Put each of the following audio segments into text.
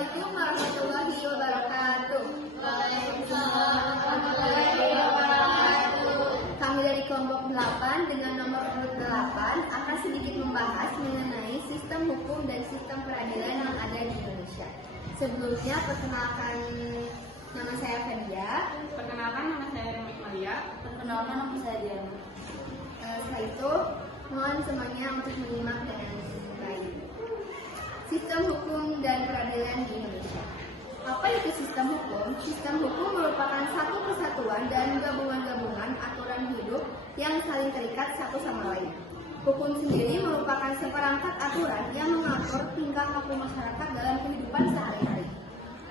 Assalamualaikum warahmatullahi wabarakatuh. Waalaikumsalam warahmatullahi wabarakatuh. Kami dari kelompok 8 dengan nomor urut 8 akan sedikit membahas mengenai sistem hukum dan sistem peradilan yang ada di Indonesia. Sebelumnya, perkenalkan nama saya Fadia. Perkenalkan, nama saya Remik Malia. Perkenalkan, nama saya Diana. Setelah itu, mohon semuanya untuk menyimak dengan baik. Sistem hukum dan peradilan di Indonesia. Apa itu sistem hukum? Sistem hukum merupakan satu kesatuan dan gabungan-gabungan aturan hidup yang saling terikat satu sama lain. Hukum sendiri merupakan seperangkat aturan yang mengatur tingkah laku masyarakat dalam kehidupan sehari-hari.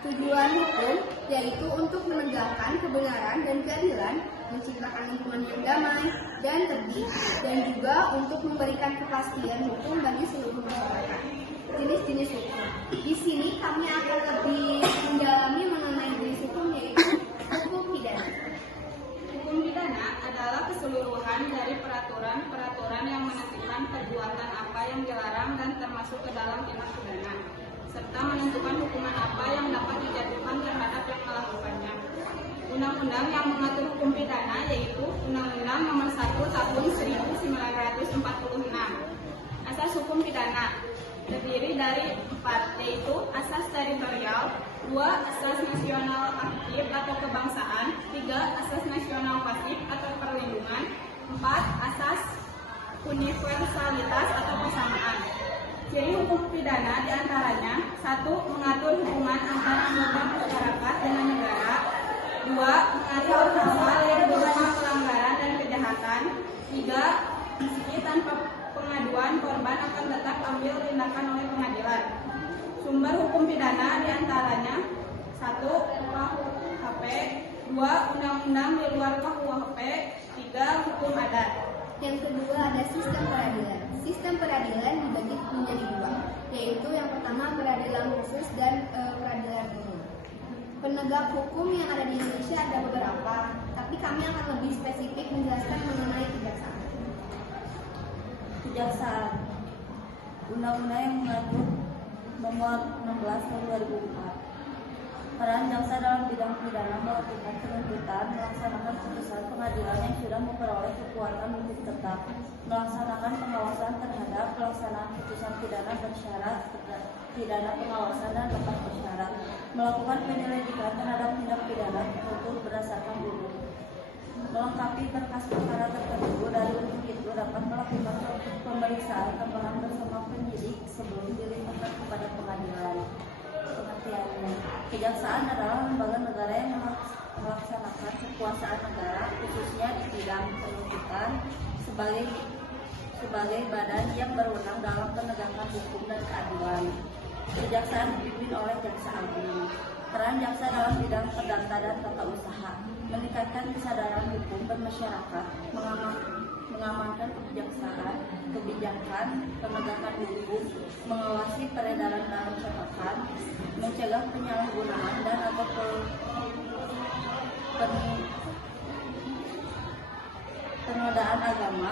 Tujuan hukum yaitu untuk menegakkan kebenaran dan keadilan, menciptakan lingkungan yang damai dan tertib, dan juga untuk memberikan kepastian hukum bagi seluruh masyarakat. Jenis-jenis hukum. Di sini kami akan lebih mendalami mengenai jenis hukum, yaitu hukum pidana. Hukum pidana adalah keseluruhan dari peraturan-peraturan yang menentukan perbuatan apa yang dilarang dan termasuk ke dalam tindak pidana, serta menentukan hukuman apa yang dapat dijatuhkan terhadap yang melakukannya. Undang-undang yang mengatur hukum pidana yaitu Undang-Undang Nomor 1 Tahun 1946. Asas hukum pidana terdiri dari 4, yaitu asas teritorial, 2 asas nasional aktif atau kebangsaan, 3 asas nasional pasif atau perlindungan, 4 asas universalitas atau persamaan. Ciri hukum pidana diantaranya: 1. Mengatur hubungan antara anggota masyarakat dengan negara, 2. Mengatur hal-hal yang berupa pelanggaran dan kejahatan, 3. Meski tanpa pengaduan, korban akan tetap ambil tindakan oleh pengadilan. Sumber hukum pidana diantaranya: 1. KUHP, 2. Undang-undang di luar KUHP, 3. Hukum adat. Yang kedua ada sistem peradilan. Sistem peradilan dibagi menjadi 2, yaitu yang pertama peradilan khusus dan peradilan umum. Penegak hukum yang ada di Indonesia ada beberapa, tapi kami akan lebih spesifik menjelaskan mengenai kejaksaan. Kejaksaan. Undang-undang yang mengatur nomor 16 tahun 2004. Peran jaksa dalam bidang pidana melakukan penuntutan, melaksanakan putusan pengadilan yang sudah memperoleh kekuatan hukum tetap, melaksanakan pengawasan terhadap pelaksanaan putusan pidana bersyarat, pidana pengawasan dan lepas bersyarat, melakukan penyelidikan terhadap tindak pidana tertentu berdasarkan hukum, melengkapi berkas perkara tertentu. Dari untuk itu dapat melakukan pemeriksaan tambahan bersama penyidik sebelum dilimpahkan kepada pengadilan. Pengertiannya: kejaksaan adalah lembaga negara yang melaksanakan kekuasaan negara, khususnya di bidang penuntutan, sebagai badan yang berwenang dalam penegakan hukum dan keadilan. Kejaksaan dipimpin oleh jaksa agung. Peran jaksa dalam bidang perdata dan tata usaha: meningkatkan kesadaran hukum bermasyarakat, mengamankan kebijakan penegakan hukum, mengawasi peredaran barang catatan, mencegah penyalahgunaan dan atau penodaan agama,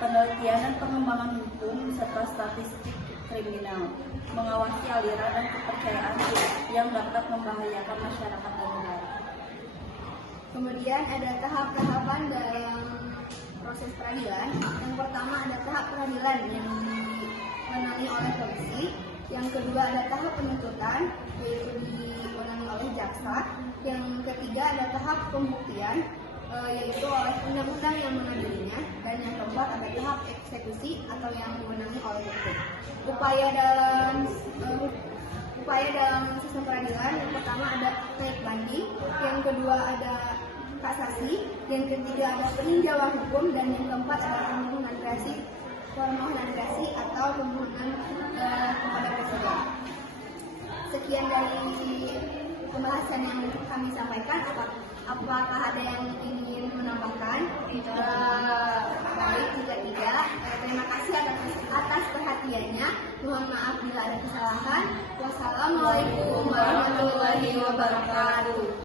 penelitian dan pengembangan hukum serta statistik kriminal, mengawasi aliran dan kepercayaan yang dapat membahayakan masyarakat dan negara. Kemudian ada tahap-tahapan dalam proses peradilan. Yang pertama ada tahap peradilan yang diwenangi oleh polisi. Yang kedua ada tahap penuntutan, yaitu diwenangi oleh jaksa. Yang ketiga ada tahap pembuktian, yaitu oleh undang-undang yang mengadilinya. Dan yang keempat ada tahap eksekusi atau yang diwenangi oleh hukum. Upaya dalam sistem peradilan, yang pertama ada naik banding, yang kedua ada kasasi, yang ketiga ada peninjauan hukum, dan yang keempat ada permohonan gerasi atau permohonan kepada presiden. Sekian dari pembahasan yang kami sampaikan. Apakah ada yang ingin menambahkan? Baik, jika tidak, terima kasih atas perhatiannya. Mohon maaf bila ada kesalahan. Wassalamualaikum warahmatullahi wabarakatuh.